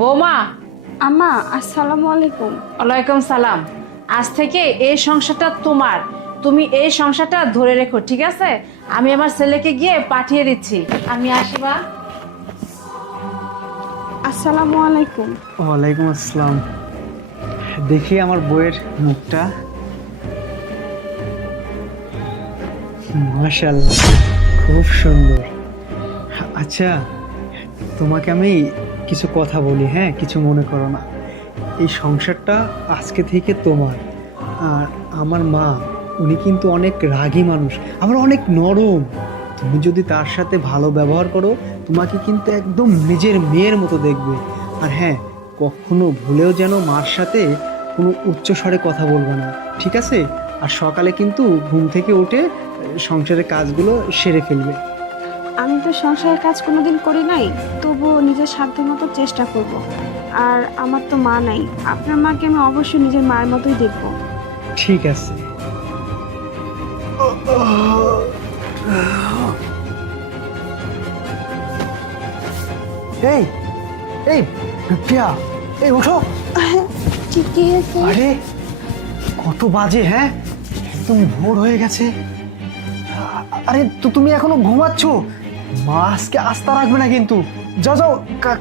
বৌমা। আম্মা আসসালামু আলাইকুম। ওয়ালাইকুম সালাম। আজ থেকে এই সংসারটা তোমার, তুমি এই সংসারটা ধরে রেখো, ঠিক আছে? আমি আমার ছেলেকে গিয়ে পাঠিয়ে দিচ্ছি। আমি আসিবা। আসসালামু আলাইকুম। ওয়ালাইকুম আসসালাম। দেখি আমার বউয়ের মুখটা। মাশাআল্লাহ, খুব সুন্দর। আচ্ছা, তোমাকে আমি কিছু কথা বলি, হ্যাঁ? কিছু মনে করো না। এই সংসারটা আজকে থেকে তোমার। আর আমার মা, উনি কিন্তু অনেক রাগী মানুষ, আবার অনেক নরম। তুমি যদি তার সাথে ভালো ব্যবহার করো, তোমাকে কিন্তু একদম নিজের মেয়ের মতো দেখবে। আর হ্যাঁ, কখনো ভুলেও যেন মার সাথে কোনো উচ্চস্বরে কথা বলবে না, ঠিক আছে? আর সকালে কিন্তু ঘুম থেকে উঠে সংসারের কাজগুলো সেরে ফেলবে। আমি তো সংসারের কাজ কোনোদিন করি নাই, তবুও নিজের সাধ্য মতো চেষ্টা করব। আর আমার তো মা নাই, আপনার মাকে আমি অবশ্যই নিজের মায়ের মতোই দেখব। ঠিক আছে। এই এই প্রিয়া, এই ওঠো। কি কি হয়েছে? আরে কত বাজে, হ্যাঁ? একদম ভোর হয়ে গেছে। আরে তো তুমি এখনো ঘুমাচ্ছ? মা আজকে আস্থা রাখবে না কিন্তু। যাও যাও,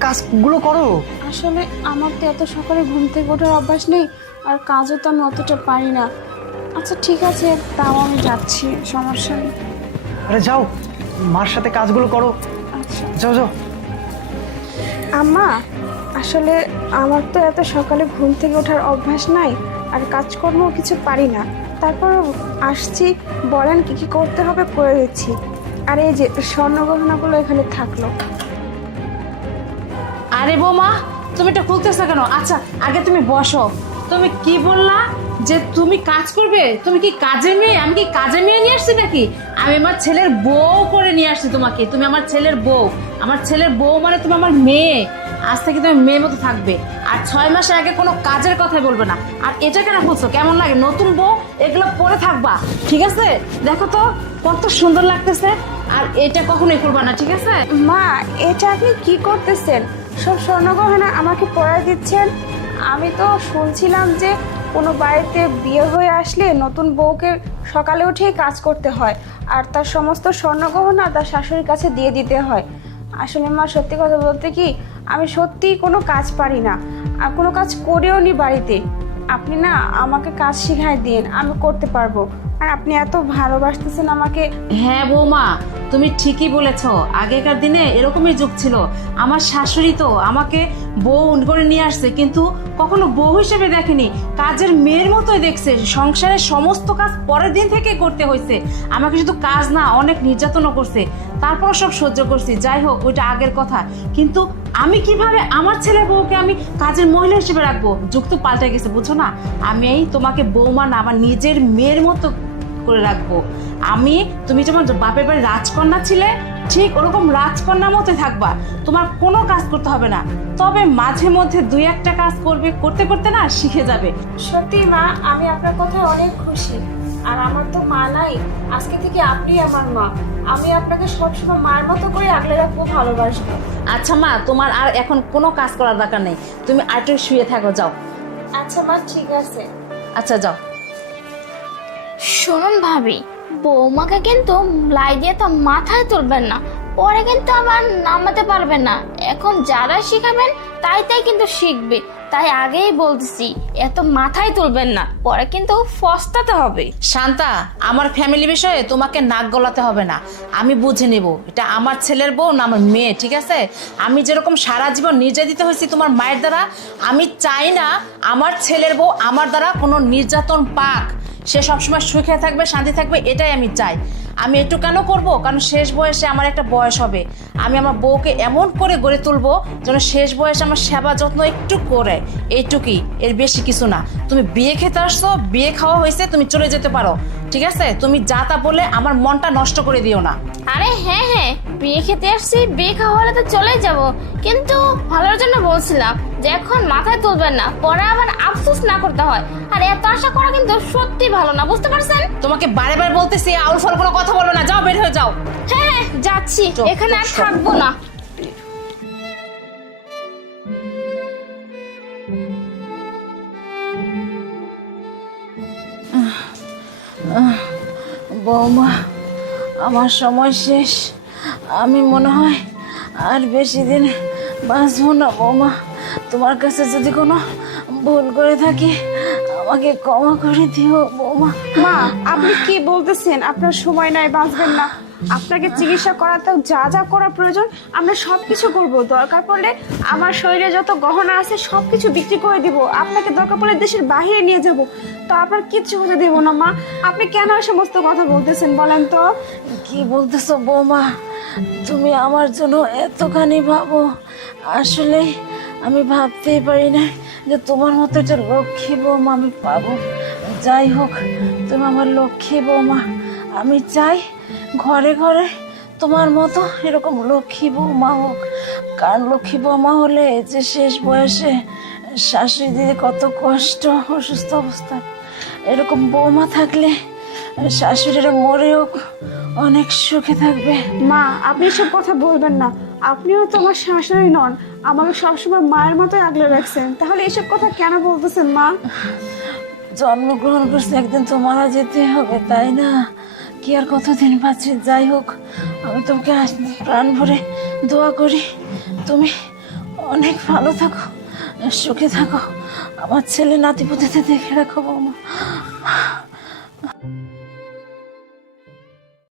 কাজগুলো করো। আসলে আমার তো এত সকালে ঘুম থেকে ওঠার অভ্যাস নেই, আর কাজও তো আমি অতটা পারি না। আচ্ছা ঠিক আছে, তাও আমি যাচ্ছি, সমস্যা নেই। আরে যাও, মার সাথে কাজগুলো করো। আচ্ছা। যাও যাও। আম্মা, আসলে আমার তো এত সকালে ঘুম থেকে ওঠার অভ্যাস নাই, আর কাজকর্ম কিছু পারি না। তারপর আসছি, বলেন কি কি করতে হবে করে দিচ্ছি। আর এই যে স্বর্ণগহনাগুলো এখানে থাকলো। আরে বৌমা, তুমি এটা খুলতেছো কেন? আচ্ছা আগে তুমি বসো। তুমি কি বললা যে তুমি কাজ করবে? তুমি কি কাজের মেয়ে? আমি কি কাজের মেয়ে নিয়ে আসছি নাকি? আমি আমার ছেলের বউ করে নিয়ে আসছি তোমাকে। তুমি আমার ছেলের বউ। আমার ছেলের বউ মানে তুমি আমার মেয়ে। আজ থেকে তুমি মেয়ের মতো থাকবে। আর 6 মাস আগে কোনো কাজের কথাই বলবে না। আর এটা কেন বলছো? কেমন লাগে? নতুন বউ, এগুলো পরে থাকবা, ঠিক আছে? দেখো তো কত সুন্দর লাগতেছে। আর এটা কখনোই করবা না, ঠিক আছে? মা, এটা আপনি কি করতেছেন? সব স্বর্ণগহনা আমাকে পরাই দিচ্ছেন। আমি তো শুনছিলাম যে কোনো বাড়িতে বিয়ে হয়ে আসলে নতুন বউকে সকালে উঠেই কাজ করতে হয়, আর তার সমস্ত স্বর্ণগহনা তার শাশুড়ির কাছে দিয়ে দিতে হয়। আসলে মা, সত্যি কথা বলতে কি, আমি সত্যিই কোনো কাজ পারি না, আর কোনো কাজ করিও নি বাড়িতে। আপনি না আমাকে কাজ শিখাই দিন, আমি করতে পারবো। আর আপনি এত ভালোবাসতেছেন আমাকে। হ্যাঁ বৌমা, তুমি ঠিকই বলেছ। আগেকার দিনে এরকমই যুগ ছিল। আমার শাশুড়ি তো আমাকে বউ করে নিয়ে আসছে, কিন্তু কখনো বউ হিসেবে দেখেনি, কাজের মেয়ের মতোই দেখছে। সংসারের সমস্ত কাজ পরের দিন থেকে করতে হয়েছে। আমাকে শুধু কাজ না, অনেক নির্যাতনও করছে। তারপর সব সহ্য করছি। যাই হোক, ওইটা আগের কথা। কিন্তু আমি কিভাবে আমার ছেলে বউকে আমি কাজের মহিলা হিসেবে রাখবো? যুগ তো পাল্টে গেছে, বুঝছো না? আমি এই তোমাকে বৌমা না, আমার নিজের মেয়ের মতো করে রাখবো। আমি, তুমি যেমন বাপের বাড়ির রাজকন্যা ছিলে, ঠিক ওরকম রাজকন্যার মতো থাকবা। তোমার কোনো কাজ করতে হবে না, তবে মাঝে মধ্যে 2-1টা কাজ করবে, করতে করতে না শিখে যাবে। সত্যি মা, আমি আপনার কথায় অনেক খুশি। আর আমার তো মা নাই, আজকে থেকে আপনি আমার মা। আমি আপনাকে সবসময় মার মতো করে আগলে রাখবো, ভালোবাসবো। আচ্ছা মা, তোমার আর এখন কোনো কাজ করার দরকার নেই। তুমি আর একটু শুয়ে থাকো, যাও। আচ্ছা মা, ঠিক আছে। আচ্ছা যাও। শুনুন ভাবি, বৌমাকে কিন্তু লাই দিয়ে তো মাথায় তুলবেন না, পরে কিন্তু আবার নামাতে পারবেন না। এখন যারা শিখাবেন তাই কিন্তু শিখবে, তাই আগেই বলতেছি, এত মাথায় তুলবেন না, পরে কিন্তু ফস্তাতে হবে। শান্তা, আমার ফ্যামিলি বিষয়ে তোমাকে নাক গলাতে হবে না। আমি বুঝে নেব এটা আমার ছেলের বউ না আমার মেয়ে, ঠিক আছে? আমি যেরকম সারা জীবন নির্যাতিত হয়েছি তোমার মায়ের দ্বারা, আমি চাই না আমার ছেলের বউ আমার দ্বারা কোনো নির্যাতন পাক। সে সবসময় সুখে থাকবে, শান্তি থাকবে, এটাই আমি চাই। আমি একটু কেন করবো? কারণ শেষ বয়সে আমার একটা বয়স হবে। আমি আমার বউকে এমন করে গড়ে তুলবো যেন শেষ বয়সে আমার সেবা যত্ন একটু করে, এইটুকুই, এর বেশি কিছু না। তুমি বিয়ে খেতে আসছো, বিয়ে খাওয়া হয়েছে, তুমি চলে যেতে পারো, ঠিক আছে? তুমি যা তা বলে আমার মনটা নষ্ট করে দিও না। আরে হ্যাঁ হ্যাঁ, বিয়ে খেতে আসছি, বিয়ে খাওয়া হলে তো চলে যাব, কিন্তু ভালোর জন্য বলছিলাম যে এখন মাথায় তুলবেন না, পরে আবার আফসোস না করতে হয়। আর এত আশা করা কিন্তু সত্যি ভালো না, বুঝতে পারছেন? তোমাকে বারে বারে বলতেছি, আউল ফাউল কোনো কথা বলবে না, যাও, বের হয়ে যাও। হ্যাঁ হ্যাঁ, যাচ্ছি, এখানে আর থাকবো না। বৌমা, আমার সময় শেষ। আমি মনে হয় আর বেশি দিন বাঁচবো না বৌমা। তোমার কাছে যদি কোনো ভুল করে থাকি আমাকে ক্ষমা করে দিও বৌমা। মা, আপনি কি বলতেছেন? আপনার সময় নাই, বাঁচবেন না। আপনাকে চিকিৎসা করাতেও যা যা করা প্রয়োজন আমরা সব কিছু করবো। দরকার পড়লে আমার শরীরে যত গহনা আছে সব কিছু বিক্রি করে দিব। আপনাকে দরকার পড়লে দেশের বাইরে নিয়ে যাব, তো আপনার কিচ্ছু হতে দেবো না। মা, আপনি কেন এই সমস্ত কথা বলতেছেন বলেন তো? কি বলতেছো বৌমা? তুমি আমার জন্য এতখানি ভাবো? আসলে আমি ভাবতেই পারি না যে তোমার মতো একটা লক্ষ্মী বৌমা আমি পাবো। যাই হোক, তুমি আমার লক্ষ্মী বৌমা। আমি চাই ঘরে ঘরে তোমার মতো এরকম লক্ষ্মী বৌমা হোক। কারণ লক্ষ্মী বৌমা হলে যে শেষ বয়সে শাশুড়ি দিদি কত কষ্ট, অসুস্থ অবস্থায়, এরকম বৌমা থাকলে শাশুড়িরা মরেও অনেক সুখে থাকবে। মা, আপনি এসব কথা বলবেন না। আপনিও তো আমার শাশুড়ি নন, আমাকে সবসময় মায়ের মতোই আগলে রাখছেন, তাহলে এসব কথা কেন বলতেছেন মা? জন্মগ্রহণ করছে, একদিন তো মারা যেতে হবে, তাই না? কি আর কতদিন বাঁচি? যাই হোক, আমি তোমাকে প্রাণ ভরে দোয়া করি তুমি অনেক ভালো থাকো, সুখে থাকো। আমার ছেলে নাতিপুতিতে দেখে রাখো বৌমা।